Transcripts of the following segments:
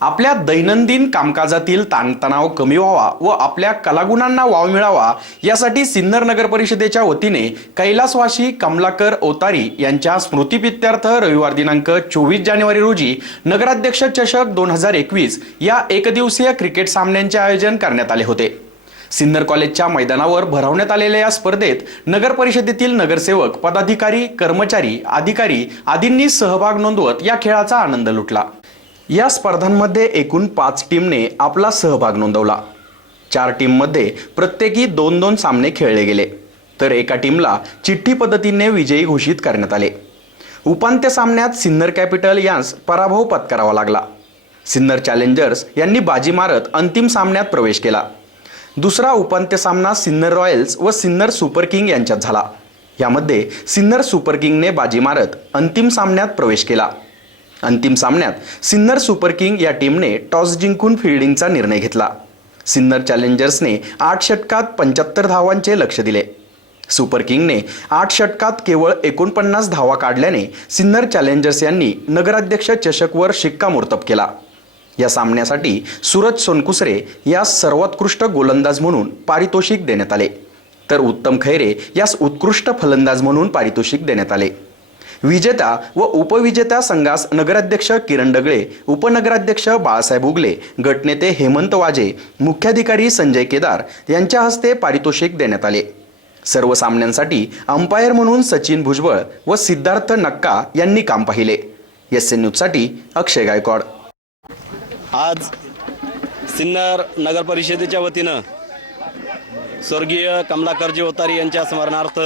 आपल्या दैनंदिन कामकाजातील ताणतणाव कमी व्हावा व आपल्या कलागुणांना वाव मिळावा यासाठी सिन्नर नगर परिषदेच्या वतीने कैलासवासी कमलाकर ओतारी यांच्या स्मृतीपित्यार्थ रविवार दिनांक चोवीस जानेवारी रोजी नगराध्यक्ष चषक दोन हजार एकवीस या एकदिवसीय क्रिकेट सामन्यांचे आयोजन करण्यात आले होते. सिन्नर कॉलेजच्या मैदानावर भरवण्यात आलेल्या या स्पर्धेत नगर परिषदेतील नगरसेवक पदाधिकारी कर्मचारी अधिकारी आदींनी सहभाग नोंदवत या खेळाचा आनंद लुटला. या स्पर्धांमध्ये एकूण पाच टीमने आपला सहभाग नोंदवला. चार टीममध्ये प्रत्येकी दोन दोन सामने खेळले गेले तर एका टीमला चिठ्ठी पद्धतीने विजयी घोषित करण्यात आले. उपांत्य सामन्यात सिन्नर कॅपिटल यांस पराभव पत्करावा लागला. सिन्नर चॅलेंजर्स यांनी बाजी मारत अंतिम सामन्यात प्रवेश केला. दुसरा उपांत्य सामना सिन्नर रॉयल्स व सिन्नर सुपर किंग यांच्यात झाला. यामध्ये सिन्नर सुपर किंगने बाजी मारत अंतिम सामन्यात प्रवेश केला. अंतिम सामन्यात सिन्नर सुपर किंग या टीमने टॉस जिंकून फिल्डिंगचा निर्णय घेतला. सिन्नर चॅलेंजर्सने आठ षटकात पंच्याहत्तर धावांचे लक्ष दिले. सुपर किंगने आठ षटकात केवळ एकोणपन्नास धावा काढल्याने सिन्नर चॅलेंजर्स यांनी नगराध्यक्ष चषकवर शिक्कामोर्तब केला. या सामन्यासाठी सूरज सोनकुसरे यास सर्वोत्कृष्ट गोलंदाज म्हणून पारितोषिक देण्यात आले. तर उत्तम खैरे यास उत्कृष्ट फलंदाज म्हणून पारितोषिक देण्यात आले. विजेता व उपविजेता संघास नगराध्यक्ष किरण डगळे उपनगराध्यक्ष बाळासाहेब उगले गटनेते हेमंत वाजे मुख्याधिकारी संजय केदार यांच्या हस्ते पारितोषिक देण्यात आले. सर्व सामन्यांसाठी अंपायर म्हणून सचिन भुजबळ व सिद्धार्थ नक्का यांनी काम पाहिले. एस एन न्यूजसाठी अक्षय गायकवाड. आज सिन्नर नगर परिषदेच्या वतीनं स्वर्गीय कमलाकरजी ओतारी यांच्या स्मरणार्थ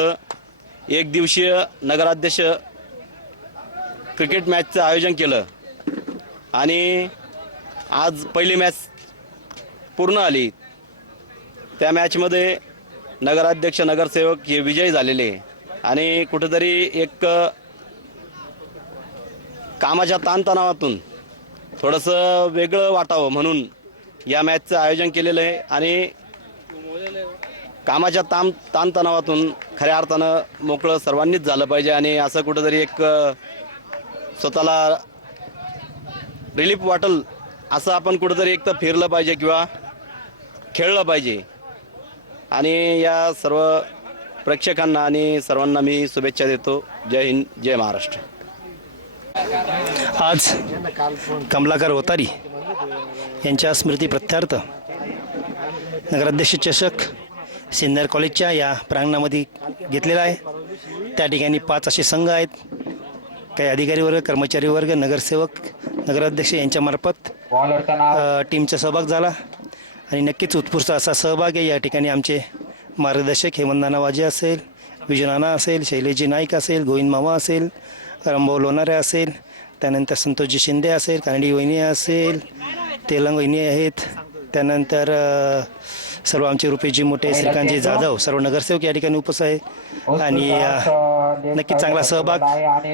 एक दिवसीय नगराध्यक्ष क्रिकेट मॅचचं आयोजन केलं. आणि आज पहिली मॅच पूर्ण आली. त्या मॅचमध्ये नगराध्यक्ष नगरसेवक हे विजयी झालेले. आणि कुठेतरी एक कामाच्या ताणतणावातून थोडंसं वेगळं वाटावं म्हणून या मॅचचं आयोजन केलेलं आहे. आणि कामाच्या ताण ताणतणावातून खऱ्या अर्थानं मोकळं सर्वांनीच झालं पाहिजे. आणि असं कुठंतरी एक स्वतःला रिलीफ वाटल असं आपण कुठंतरी एक तर फिरलं पाहिजे किंवा खेळलं पाहिजे. आणि या सर्व प्रेक्षकांना आणि सर्वांना मी शुभेच्छा देतो. जय हिंद जय महाराष्ट्र. आज कमलाकर ओतारी यांच्या स्मृती प्रत्यार्थ नगराध्यक्ष चषक सिन्नर कॉलेजच्या या प्रांगणामध्ये घेतलेला आहे. त्या ठिकाणी पाच असे संघ आहेत. काही अधिकारी वर्ग कर्मचारी वर्ग नगरसेवक नगराध्यक्ष यांच्यामार्फत टीमचा सहभाग झाला. आणि नक्कीच उत्कृष्ट असा सहभाग आहे. या ठिकाणी आमचे मार्गदर्शक हेमंत वाजे असेल विजनाना असेल शैलेजी नाईक असेल गोविंद मामा असेल रंभाऊ लोणारे असेल त्यानंतर संतोषजी शिंदे असेल कानडी वहिनी असेल तेलंग वहिनी आहेत. त्यानंतर सर्व आमचे रुपेशजी मोठे श्रीकांतजी जाधव सर्व नगरसेवक या ठिकाणी उपस्थित आहे आणि अ, नक्कीच चांगला सहभाग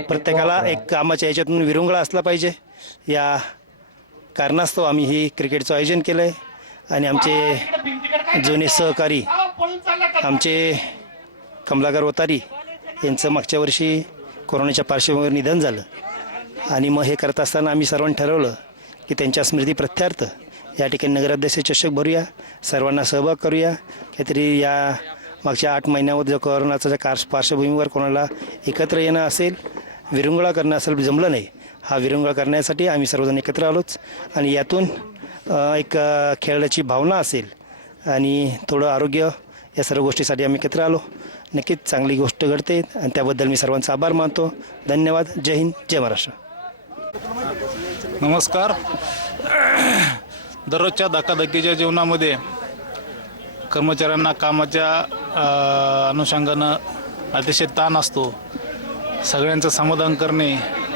प्रत्येकाला एक कामाच्या याच्यातून विरंगुळा असला पाहिजे. या कारणास्तव आम्ही ही क्रिकेटचं आयोजन केलं आहे आणि आमचे जुने सहकारी आमचे कमलाकर ओतारी यांचं मागच्या वर्षी कोरोनाच्या पार्श्वभूमीवर निधन झालं. आणि मग हे करत असताना आम्ही सर्वांनी ठरवलं की त्यांच्या स्मृती प्रत्यार्थ या ठिकाणी नगराध्यक्ष चषक भरूया सर्वांना सहभाग करूया. काहीतरी या मागच्या आठ महिन्यामध्ये जो कोरोनाचा कार पार्श्वभूमीवर कोणाला एकत्र येणं असेल विरंगुळा करणं असेल जमलं नाही हा विरंगुळा करण्यासाठी आम्ही सर्वजण एकत्र आलोच. आणि यातून एक खेळाची खेळण्याची भावना असेल आणि थोडं आरोग्य या सर्व गोष्टीसाठी आम्ही एकत्र आलो. नक्कीच चांगली गोष्ट घडते आणि त्याबद्दल मी सर्वांचा आभार मानतो. धन्यवाद. जय हिंद जय महाराष्ट्र. नमस्कार. दररोजच्या धकाधकीच्या जीवनामध्ये कर्मचाऱ्यांना कामाच्या अनुषंगानं अतिशय ताण असतो. सगळ्यांचं समाधान करणे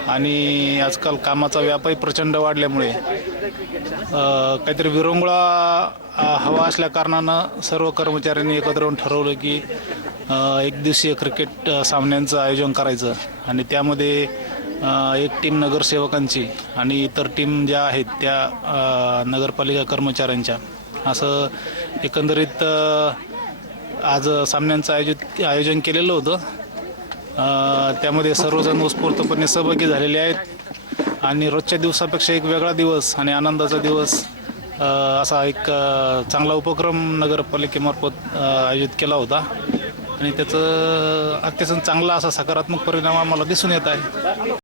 आणि आजकाल कामाचा व्यापही प्रचंड वाढल्यामुळे काहीतरी विरंगुळा हवा असल्या कारणानं सर्व कर्मचाऱ्यांनी एकत्र येऊन ठरवलं की एक दिवसीय क्रिकेट सामन्यांचं आयोजन करायचं आणि त्यामध्ये एक टीम नगरसेवकांची आणि इतर टीम ज्या आहेत त्या नगरपालिका कर्मचाऱ्यांच्या. असं एकंदरीत आज सामन्यांचं आयोजित आयोजन केलेलं होतं. त्यामध्ये सर्वजण उत्स्फूर्तपणे सहभागी झालेले आहेत. आणि रोजच्या दिवसापेक्षा एक वेगळा दिवस आणि आनंदाचा दिवस असा एक चांगला उपक्रम नगरपालिकेमार्फत आयोजित केला होता. आणि त्याचं अत्यंत चांगला असा सकारात्मक परिणाम आम्हाला दिसून येत आहे.